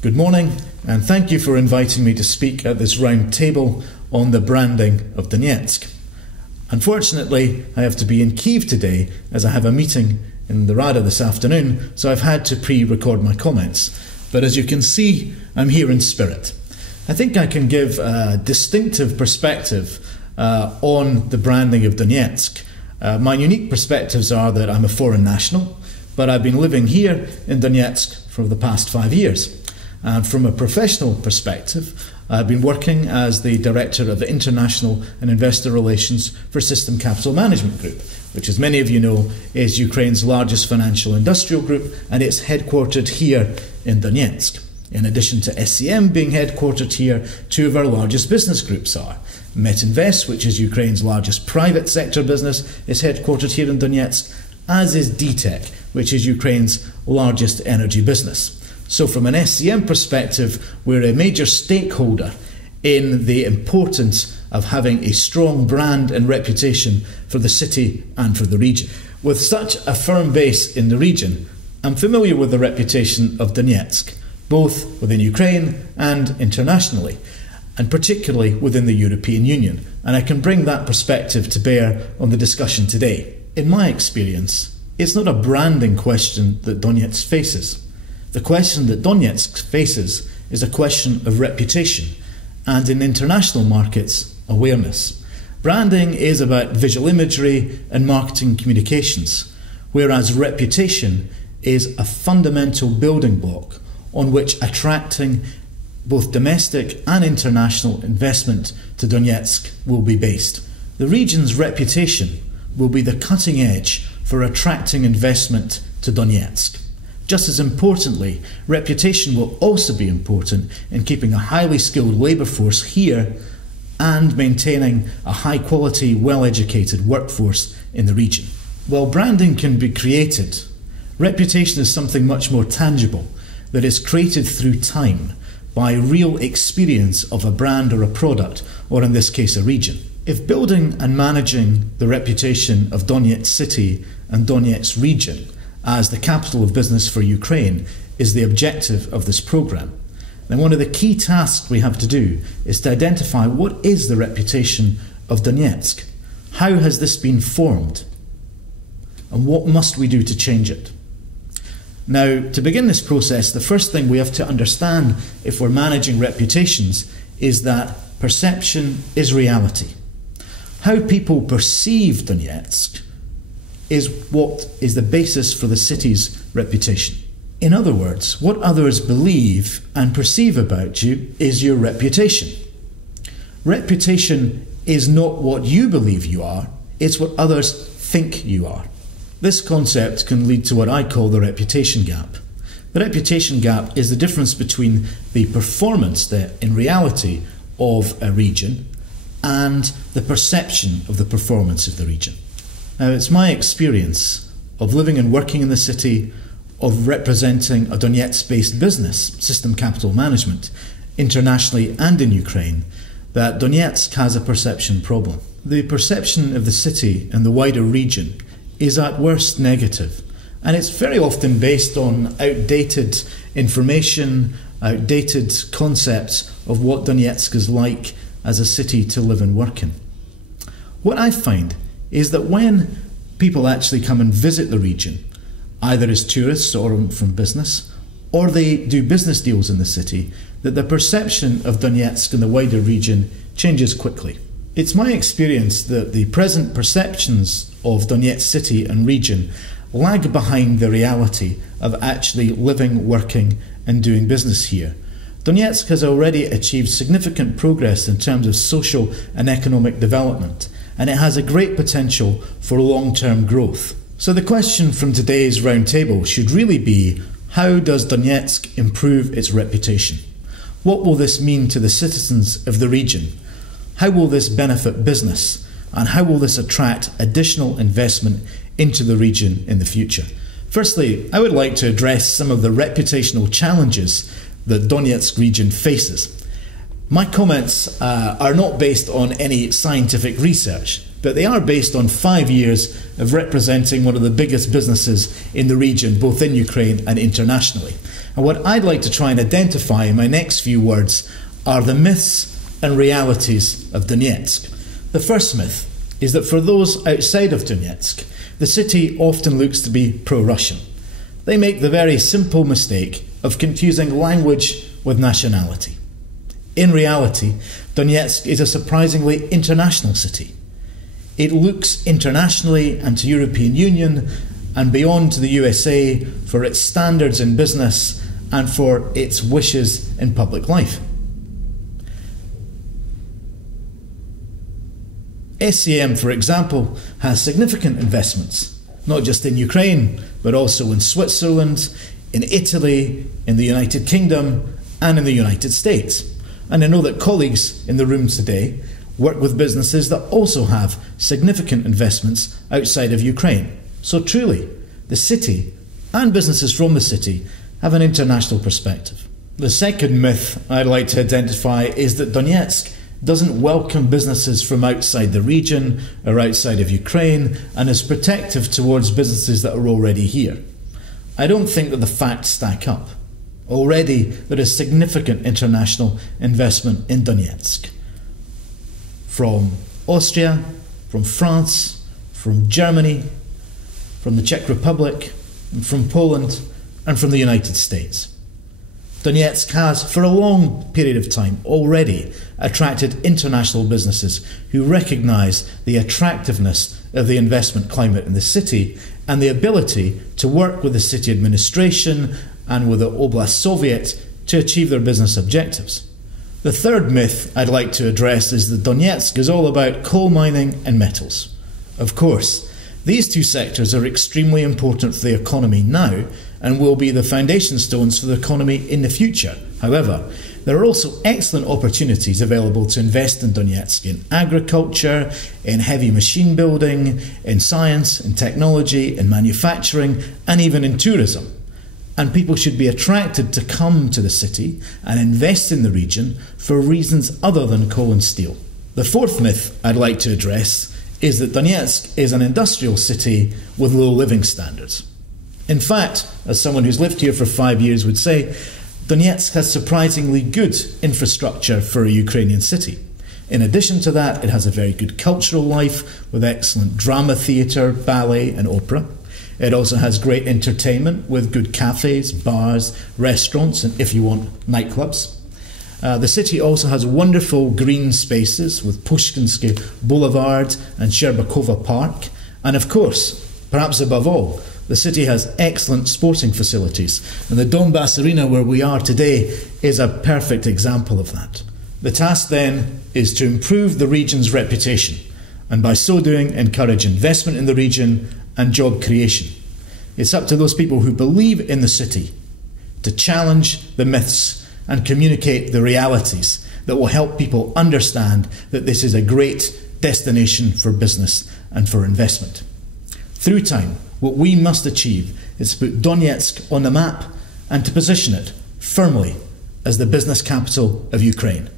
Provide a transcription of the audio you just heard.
Good morning, and thank you for inviting me to speak at this round table on the branding of Donetsk. Unfortunately, I have to be in Kyiv today as I have a meeting in the Rada this afternoon, so I've had to pre-record my comments. But as you can see, I'm here in spirit. I think I can give a distinctive perspective on the branding of Donetsk. My unique perspectives are that I'm a foreign national, but I've been living here in Donetsk for the past 5 years. And from a professional perspective, I've been working as the Director of International and Investor Relations for System Capital Management Group, which, as many of you know, is Ukraine's largest financial industrial group, and it's headquartered here in Donetsk. In addition to SCM being headquartered here, two of our largest business groups are. Metinvest, which is Ukraine's largest private sector business, is headquartered here in Donetsk, as is DTEC, which is Ukraine's largest energy business. So from an SCM perspective, we're a major stakeholder in the importance of having a strong brand and reputation for the city and for the region. With such a firm base in the region, I'm familiar with the reputation of Donetsk, both within Ukraine and internationally, and particularly within the European Union, and I can bring that perspective to bear on the discussion today. In my experience, it's not a branding question that Donetsk faces. The question that Donetsk faces is a question of reputation and, in international markets, awareness. Branding is about visual imagery and marketing communications, whereas reputation is a fundamental building block on which attracting both domestic and international investment to Donetsk will be based. The region's reputation will be the cutting edge for attracting investment to Donetsk. Just as importantly, reputation will also be important in keeping a highly skilled labour force here and maintaining a high quality, well-educated workforce in the region. While branding can be created, reputation is something much more tangible that is created through time by real experience of a brand or a product, or in this case a region. If building and managing the reputation of Donetsk city and Donetsk region as the capital of business for Ukraine is the objective of this programme, then one of the key tasks we have to do is to identify what is the reputation of Donetsk, how has this been formed, and what must we do to change it. Now, to begin this process, the first thing we have to understand if we're managing reputations is that perception is reality. How people perceive Donetsk is what is the basis for the city's reputation. In other words, what others believe and perceive about you is your reputation. Reputation is not what you believe you are, it's what others think you are. This concept can lead to what I call the reputation gap. The reputation gap is the difference between the performance, in reality, of a region and the perception of the performance of the region. Now, it's my experience of living and working in the city, of representing a Donetsk-based business, System Capital Management, internationally and in Ukraine, that Donetsk has a perception problem. The perception of the city and the wider region is at worst negative, and it's very often based on outdated information, outdated concepts of what Donetsk is like as a city to live and work in. What I find is that when people actually come and visit the region, either as tourists or from business, or they do business deals in the city, that the perception of Donetsk and the wider region changes quickly. It's my experience that the present perceptions of Donetsk city and region lag behind the reality of actually living, working and doing business here. Donetsk has already achieved significant progress in terms of social and economic development, and it has a great potential for long-term growth. So the question from today's roundtable should really be, how does Donetsk improve its reputation? What will this mean to the citizens of the region? How will this benefit business? And how will this attract additional investment into the region in the future? Firstly, I would like to address some of the reputational challenges that Donetsk region faces. My comments are not based on any scientific research, but they are based on 5 years of representing one of the biggest businesses in the region, both in Ukraine and internationally. And what I'd like to try and identify in my next few words are the myths and realities of Donetsk. The first myth is that for those outside of Donetsk, the city often looks to be pro-Russian. They make the very simple mistake of confusing language with nationality. In reality, Donetsk is a surprisingly international city. It looks internationally and to European Union and beyond to the USA for its standards in business and for its wishes in public life. SCM, for example, has significant investments, not just in Ukraine, but also in Switzerland, in Italy, in the United Kingdom, and in the United States. And I know that colleagues in the room today work with businesses that also have significant investments outside of Ukraine. So truly, the city and businesses from the city have an international perspective. The second myth I'd like to identify is that Donetsk doesn't welcome businesses from outside the region or outside of Ukraine and is protective towards businesses that are already here. I don't think that the facts stack up. Already there is significant international investment in Donetsk. From Austria, from France, from Germany, from the Czech Republic, from Poland, and from the United States. Donetsk has, for a long period of time, already attracted international businesses who recognise the attractiveness of the investment climate in the city and the ability to work with the city administration and with the Oblast Soviet to achieve their business objectives. The third myth I'd like to address is that Donetsk is all about coal mining and metals. Of course, these two sectors are extremely important for the economy now and will be the foundation stones for the economy in the future. However, there are also excellent opportunities available to invest in Donetsk in agriculture, in heavy machine building, in science, in technology, in manufacturing, and even in tourism. And people should be attracted to come to the city and invest in the region for reasons other than coal and steel. The fourth myth I'd like to address is that Donetsk is an industrial city with low living standards. In fact, as someone who's lived here for 5 years would say, Donetsk has surprisingly good infrastructure for a Ukrainian city. In addition to that, it has a very good cultural life with excellent drama theatre, ballet and opera. It also has great entertainment with good cafes, bars, restaurants and, if you want, nightclubs. The city also has wonderful green spaces with Pushkinsky Boulevard and Sherbakova Park. And of course, perhaps above all, the city has excellent sporting facilities. And the Donbass Arena where we are today is a perfect example of that. The task then is to improve the region's reputation and by so doing encourage investment in the region and job creation. It's up to those people who believe in the city to challenge the myths and communicate the realities that will help people understand that this is a great destination for business and for investment. Through time, what we must achieve is to put Donetsk on the map and to position it firmly as the business capital of Ukraine.